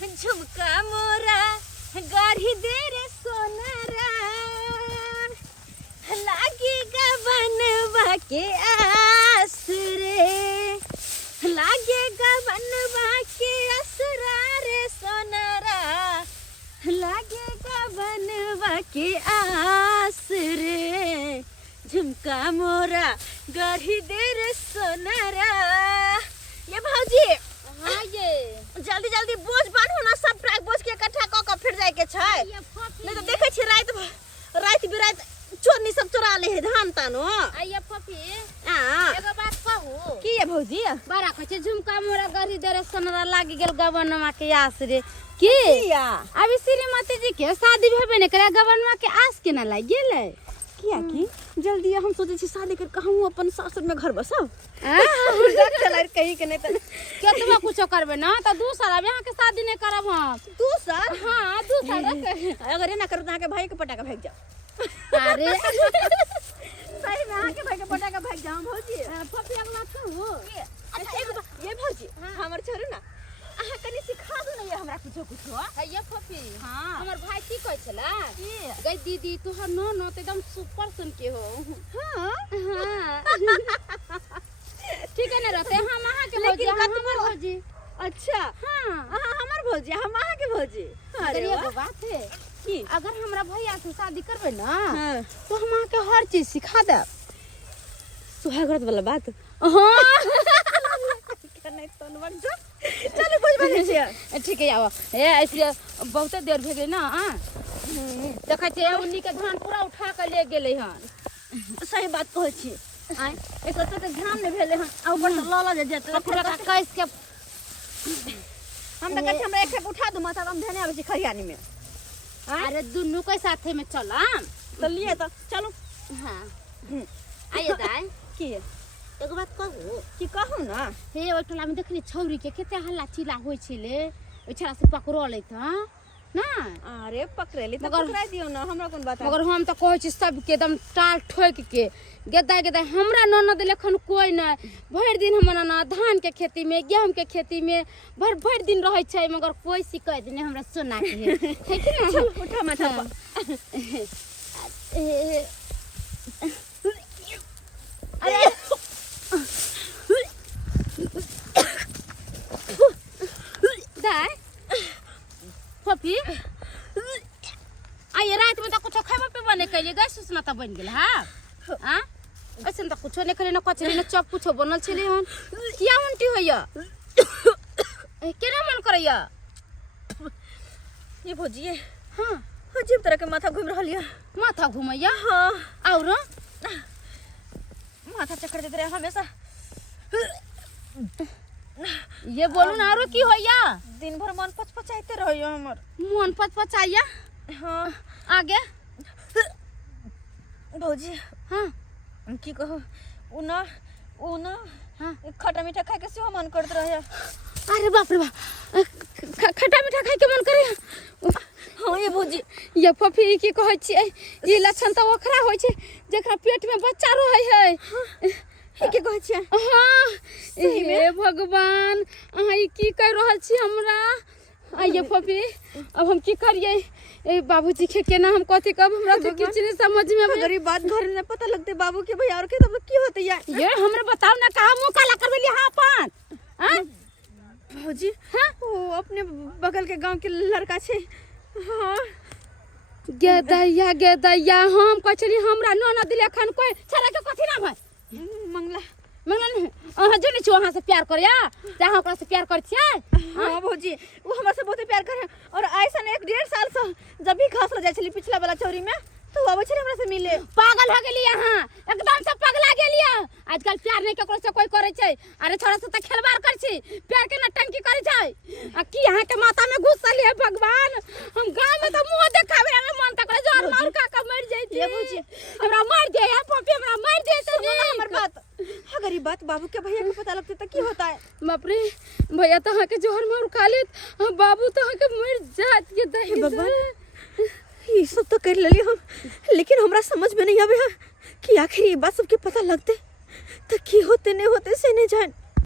झुमका मोरा गाढ़ी दे रे सोनरा लागेगा बनवा के आस रे लागेगा बनवा के असरा रे सोनरा लागेगा बनवा के आस रे झुमका मोरा गाढ़ी दे रे सोनरा। ये भौजी हाँ ये जल्दी जल्दी बोझ बांधो ना, सब ट्रक बोझ के इकट्ठा क के फिर जाए के छै। नहीं तो देखे छी रात बिरात चोरनी सब चोरा ले है धान तानो। आइए फफी हां एगो बात कहू की है भौजी? बड़ा कछ झुमका मोरा गरी दरे सोनरा लागी गेल गवनमा के आस रे की किया अभी श्रीमती जी के शादी भेबे नहीं करे, गवनमा के आस के ना लाग गेले किया की जल्दी हम सोचे छी शादी कर कहूं अपन सासुर में घर बसब। चल कहीं के नहीं त केतबा कुछो करबे ना त दूसरा यहाँ के शादी नहीं करब हम। तू सर हां दूसरा अगर ये ना करू त के भाई के पटा के भाग जाओ। अरे सही में आके भाई के पटा के भाग जाओ भौजी। फफी एक बात कहू अच्छा ये भौजी हमर छोरू ना अहाँ कनी सिखा दो ना ये हमरा कुछो कुछो। ये फफी हां हमर भाई की कहै छला की गई दीदी तोहर नो तो एकदम सुपर सुन के हो। हां हाँ ठीक है ना रहते हम अहाँ के भौजी लेकिन हम कतबो भौजी। अच्छा हाँ अहाँ हमर भौजी हम अहाँ के भौजी। अरे वाह। एगो बात है की अगर हमरा भैया से शादी करबे ना हां तो हम अहाँ के हर चीज सिखा देब। सुहागरात वाला बात हाँ नहीं तो नवर जा चलो बोझ बने छिए। ठीक है आओ ए ऐसे बहुत देर भे गेल ना देखै छै उन्नी के धान पूरा उठा के ले गेलै हन। सही बात कहै छी। आय एक तो ध्यान नहीं भेले हन आ ऊपर से लला जे जेते पूरा कैस के हम त कहै हमरा एक उठा दू माथा हम धने आबै छी खरियानी में। अरे दुनू के साथे में चलम तो लिए तो चलो। हां आइए दाई की एगो बात कहू की कहू ना हे ओइ टोला में देखली छौरी के केते हल्ला चिल्ला होय छिले ओइ छड़ा से पकड़ले त ना। अरे पकड़ेली त मगर- पकड़ा दियो ना हमरा कोन बात है। मगर हम त कहै छी सबके एकदम टाल ठोक के गेदा गेदा हमरा ननद लेखन कोई ना भर दिन हम ना धान के खेती में गेहूं के खेती में भर दिन रहै छै मगर कोई शिकायत नहीं हमरा सुना के है कि ना। चल उठा माथा पर। अरे दाई फफी आइए रात में तो कुछ खाबे पे बने कैले गैस सुना त बन गेल हां हां ऐसे त कुछ नहीं करे ना कचरी ना चप कुछ बनल छले हन किया उल्टी होइया केना मन करैया ये भौजी हां अजीब तरह के माथा घूम रहल है। माथा घुमैया हां और माथा चक्कर देत रहे हमेशा। ये बोलू ना और की होइया दिन भर मन पचपचाइते रहियो हमर। मन पचपचाइया हां आगे भौजी हां की कहू उ ना हां खट्टा मीठा खाए के सेहो मन करत रहे। अरे बाप रे बाप खट्टा मीठा खाए के मन करे। हां ये भौजी ये फफी की कहै छियै ई लक्षण त ओकरा होइ छै जेकरा पेट में बच्चा रहै है। के कहै छियै? हां सही में? हे भगवान अहाँ ई की कह रहल छी हमरा। आइए फफी अब हम की करिए ए बाबूजी के केना हम कथि कब हमरा तो किछ नहीं समझ में आवे। अगर ये बात घर में पता लगते बाबू के भैया और के तब की होते यार। ये हमरा बताओ ना कहा मुंह काला करबेली हां अपन हां भौजी हाँ? वो अपने बगल के गांव के लड़का छे। हां गेदैया हम कचरी हमरा नोना दिले खन कोई छरा के कथि ना भय मंगला मंगलन अहाँ जने छी वहां से प्यार करया जहां ओकरा से प्यार कर छियै। हां भौजी वो हमरा से बहुत प्यार करे और ऐसा 1.5 साल से जब भी घास ल जाय छली पिछला वाला चौरी में तो आबै छले हमरा से मिले। पागल हो गेली अहाँ एकदम से पगला गेली। आजकल प्यार नहीं केकरो से कोई करे छै। अरे छोरा से त खेलबार कर छी प्यार के नटंकी करे छै आ की अहाँ के माथा में घुसल है भगवान। हम गांव में तो मुंह देखावे रे मन तक जोर मार का मर जाई ये भौजी हमरा मार दे या पपी हमरा मार दे तो सुनो ना हमर बात। अगर ये बात बाबू के भैया को पता लगते तो की होता है? बाप रे भैया तो अहाँ के जोहर मार खा लेत बाबू तो अहाँ के मर जात ये दही भगवान ये सब तो कर लेली हम लेकिन हमरा समझ में नहीं आवे है कि आखिर ये बात सबके पता लगते तो की होते नहीं होते से नहीं जान।